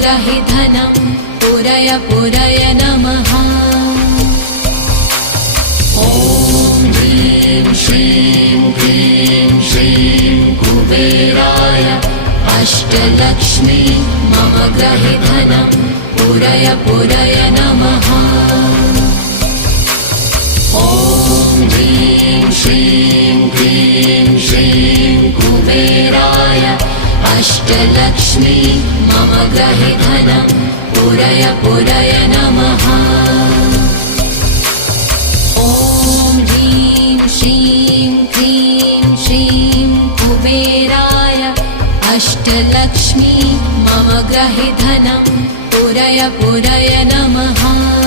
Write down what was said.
ग्रहे धनं पुरय पुरय नमः। ॐ ह्रीं श्रीं क्लीं श्रीं कुबेराय अष्टलक्ष्मी मम ग्रहे धनं पुरय पुरय नमः। ॐ ह्रीं श्रीं क्लीं श्रीं कुबेराय अष्टलक्ष्मी मम ग्रहे धनं पुरय पुरय नमः। ॐ ह्रीं श्रीं क्लीं श्रीं कुबेराय अष्टलक्ष्मी मम ग्रहे धनं पुरय पुरय नमः।